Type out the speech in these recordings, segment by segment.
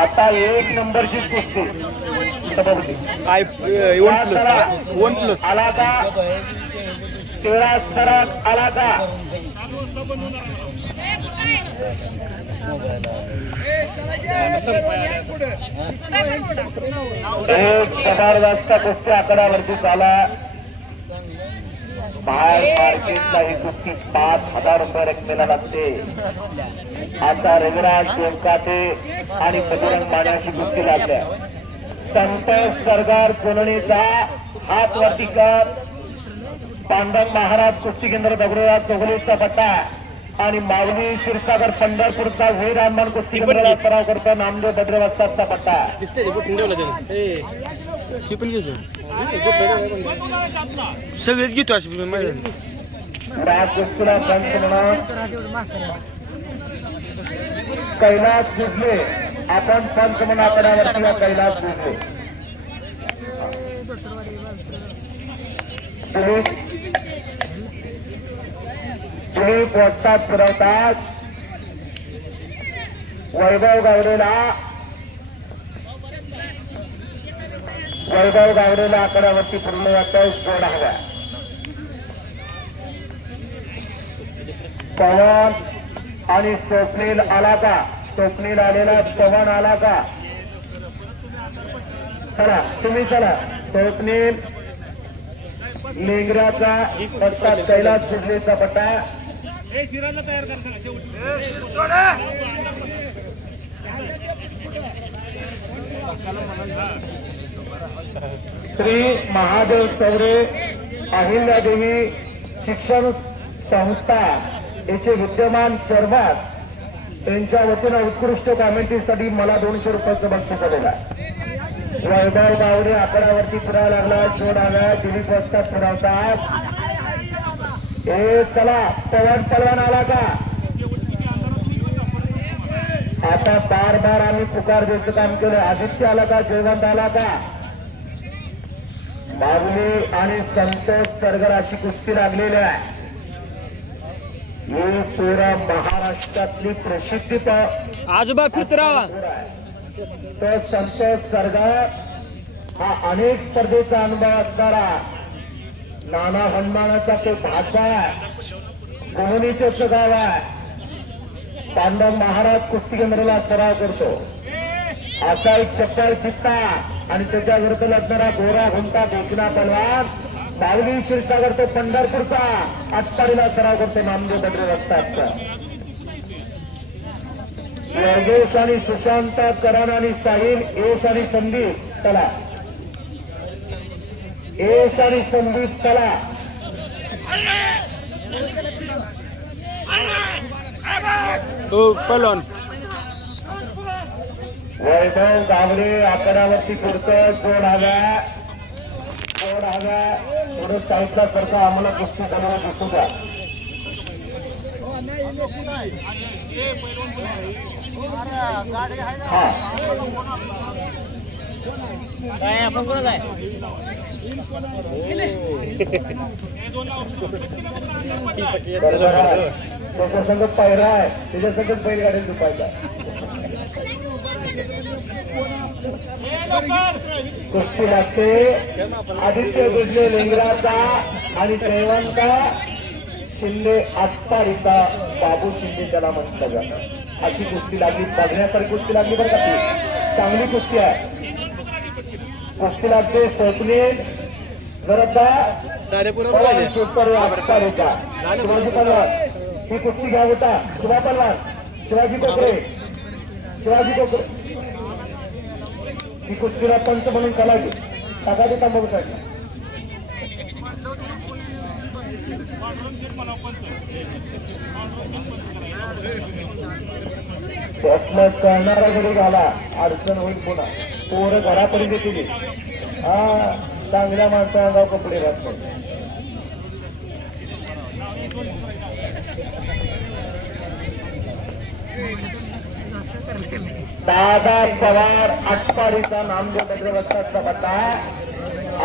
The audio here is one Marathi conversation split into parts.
आता 1 नंबरची कुस्ती वन प्लस आला का 13 स्तरात आला का जबरदस्त कुस्ती आकड्यावरती झाला बाहेर मार्केटला ही कुस्ती 5,000 रुपये रकमेला लागते आता रविराज गोंकाटे आणि बजरंग मानाशी कुस्ती लागल्या संतोष सरगार कोलणीचा हात वरती कर पांडव महाराज कुस्ती केंद्र दगडूराज चौगुलेचा पट्टा आणि माऊली क्षीरसागर पंढरपूरचा वीर हनुमान कुस्ती केंद्राला सराव करतो नामदेव भद्रवस्ताचा पट्टा सगळेच घेतो अशी कुस्तीला पंच म्हणून कैलास बुजले आपण पंच म्हणून आकड्यावरती कैलास बुजले तुम्ही पोस्टात फिरवतात वैभव गावडेला आकड्यावरती पूर्ण वाटतं जोड हव्या पवन आणि स्वप्नील आला का स्वप्नील आलेला पवन आला का चला तुम्ही चला स्वप्नील लेंगऱ्याचा पट्टा कैलास बुजलेचा पट्टा श्री महादेव चौरे अहिल्यादेवी शिक्षण संस्था याचे विद्यमान चेअरमन यांच्या वतीनं उत्कृष्ट कॉमेंट्रीसाठी मला 200 रुपयाचं बक्षीस आलेलं आहे वैभव गावडे आकड्यावरती फिरायला लागला जोड आला दिलीप वस्तात फिरवतात हे चला पवन पलवान आला का आता बार आम्ही पुकार द्यायचं काम केलं आदित्य आला का जयवंत आला का बाबुली आणि संतोष सरगर अशी कुस्ती लागलेली आहे ही पूर्ण महाराष्ट्रातली प्रसिद्धी आजोबा फिरतरावा तो संतोष सरगर हा अनेक स्पर्धेचा अनुभव असणारा नाना हनुमानाचा तो भाषा आहे कोहनीचे गाव आहे पांडव महाराज कुस्ती केंद्राला सराव करतो असा एक चप्पल चित्ता आणि त्याच्या विरुद्ध लढणारा गोरा घुमटा गोखना पलवान माऊली क्षीरसागर तो पंढरपूरचा आटपाडीला सराव करतो नामदेव भद्रवस्ताचा योगेश आणि सुशांत करण आणि साहिल यश आणि संदीप चला यश आणि संदीप चला पलवान वैभव गावडे आकड्यावरती फिरतो जोड हव्या थोडं साईडला करता आम्हाला कुस्ती करायला दिसू द्या त्याच्या संगत पायरा आहे त्याच्या संगत बैलगाडी दुपायचा कुस्ती लागते आदित्य गुजले लेंगराचा आणि जयवंत शिंदे आटपाडीचा बाबू शिंदे त्याला म्हणतात जातं अशी कुस्ती लागली बघण्यासारखी कुस्ती लागली बरं का ती चांगली कुस्ती आहे कुस्ती लागते स्वप्नील जरदा शिवाजी पलवान ही कुस्ती घ्या होता शिवा पलवान शिवाजी कोकरे ही कुस्तीला पंच म्हणून चला घे टाका देता बघू शकता प्रश्न करणारा जरी झाला अडचण होईल पुन्हा पोरं घरापर्यंत तुझी हा चांगल्या माणसाला कपडे घालतात दादा पवार आटपाडीचा नामदेव भद्रवस्ताचा पट्टा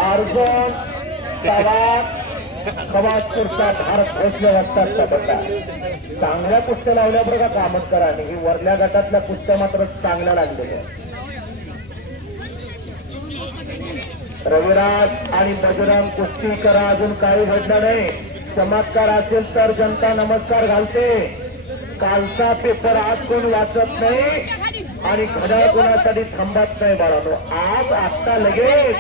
अर्जुन पवार खवासपूरचा भारत भोसले वाजता पडला. चांगल्या कुस्त्या लावल्या बरं का कामतकरांनी. ही वरल्या गटातल्या कुस्त्या मात्र चांगल्या लागलेल्या. रविराज आणि बजरंग कुस्ती करा, अजून काही घडलं नाही. चमत्कार असेल तर जनता नमस्कार घालते. कालचा पेपर आज कोण वाचत नाही आणि घड्याळ कोणासाठी थांबत नाही बाळानो. आज आत्ता लगेच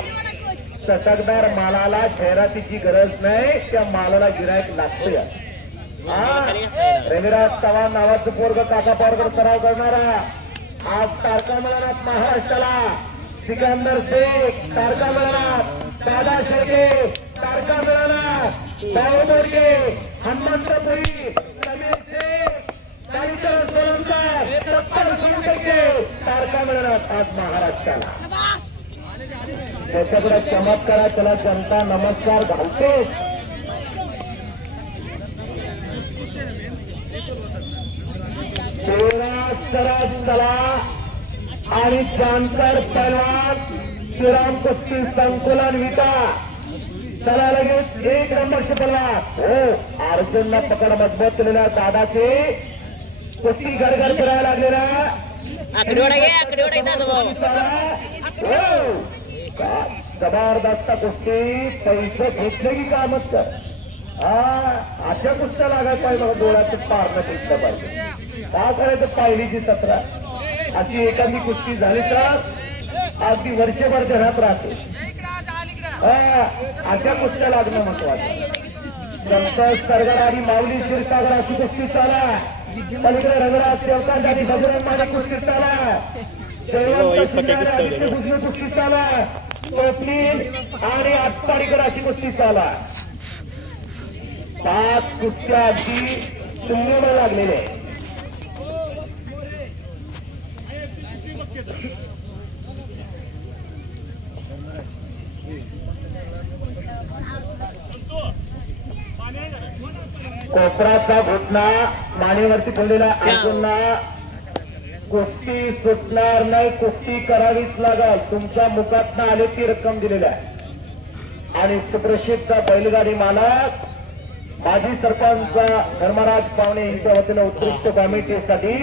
चटकदार मालाला जाहिरातीची गरज नाही, त्या मालाला गिरायक लागतोय. रविराज चव्हाण नावाचं पोरग काका पारकर सराव करणारा आज तारका मिळणार महाराष्ट्राला. सिकंदर शेख तारका मिळणार, दादा शेळके तारका मिळणार, भाऊ बोडके, हनुमंतपुरी, समीर शेख, कालीचरण सोलंकर 70% तारका मिळणार आज महाराष्ट्राला. त्याच्याकडे चमत्कार त्याला जनता नमस्कार घालते. सराज चला आणि जानकर पहलवान श्रीराम कुस्ती संकुलन विटा चला लगेच 1 नंबरचे पहलवान. हो अर्जुनला पकड मजबूत केलेल्या दादाचे कुस्ती गडगड करायला लागलेला. जबरदस्त कुस्ती पैसे घेतले की कामच कर. अशा कुस्त्या लागायला पाहिजे. मला डोळ्याचं पारणं घेतलं पाहिजे. काय करायचं पायलीची 17 अशी एखादी कुस्ती झाली तर अगदी वर्षभर घरात राहते. अशा कुस्त्या लागणं महत्वाचं. संतोष सरगर आणि माऊली क्षीरसागर अशी कुस्ती चाला. पलीकडे रंगराज देवकांत आणि बजरंग माझ्या कुस्ती चाला. कुस्ती चाला. स्वप्नील आणि आत्ताडीकर अशी कुस्ती चाला. 5 कुस्त्या अगदी तुंबीला लागलेले. कोपराचा घुटना मानेवरती पडलेला अर्जुनला कुस्ती सुटणार नाही, कुस्ती करावीच लागल. तुमच्या मुखातनं आले ती रक्कम दिलेली आहे. आणि सुप्रसिद्ध बैलगाडी मालक माजी सरपंच धर्मराज पावणे यांच्या वतीनं उत्कृष्ट कॉमिटीसाठी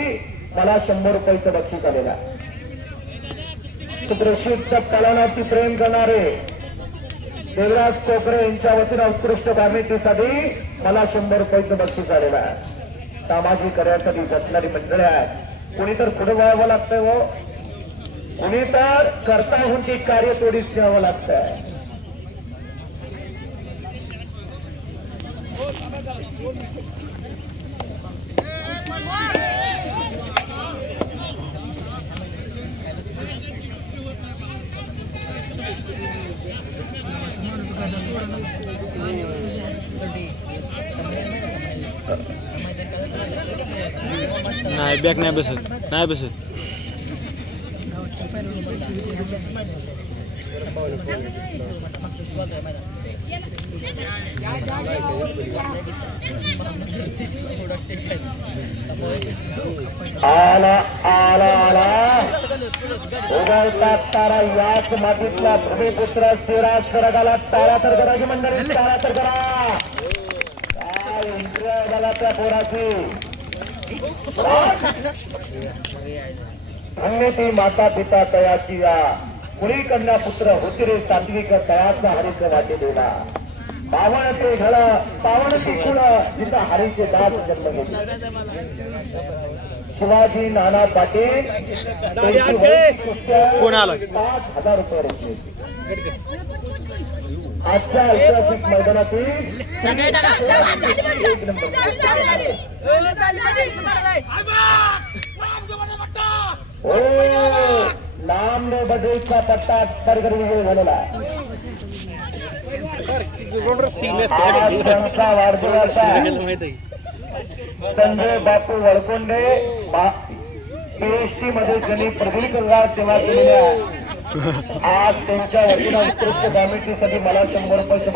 मला 100 रुपयाचं बक्षीस आलेलं आहे. सुप्रसिद्ध कलानाची प्रेम करणारे देवराज कोकरे यांच्या वतीनं उत्कृष्ट कॉमिटीसाठी मला 100 रुपयाचं बक्षीस आलेलं आहे. सामाजिक कार्यासाठी झटणारी मंडळी आहेत. कोणी तर पुढे वळावं लागतंय हो, कोणी तर करता होऊन ती कार्य थोडीच द्यावं लागतंय. नाही बॅग नाही बसत, नाही बसत. आला आला आला उगवता तारा याच मातीतला भूमिपुत्र शिवराज सरगाला टाळा तर करायची मंडळी, टाळा तर करा. काय इंद्रिय झाला त्या पोराची. धन्यती माता पिता तयाची या कुणी कन्या पुत्र होती रे सात्विक तयाचा हरीचे वाटे दिला. पावण ते घड पावण ते कुळ जिथं हरीचे दास जन्म घेतले. शिवाजी नाना पाटील 5,000 रुपये रचले. आजच्या ऐतिहासिक मैदानातील नाम ने बदलचा पट्टा परगर विजय झालेला. आज त्यांचा वाढदिवस आहे. संजय बापू वळकोंडे पीएचडी मध्ये त्यांनी प्रदीप सेवा केलेल्या आज त्यांच्या वतीनं उत्कृष्ट कॉमिटीसाठी मला 100 रुपये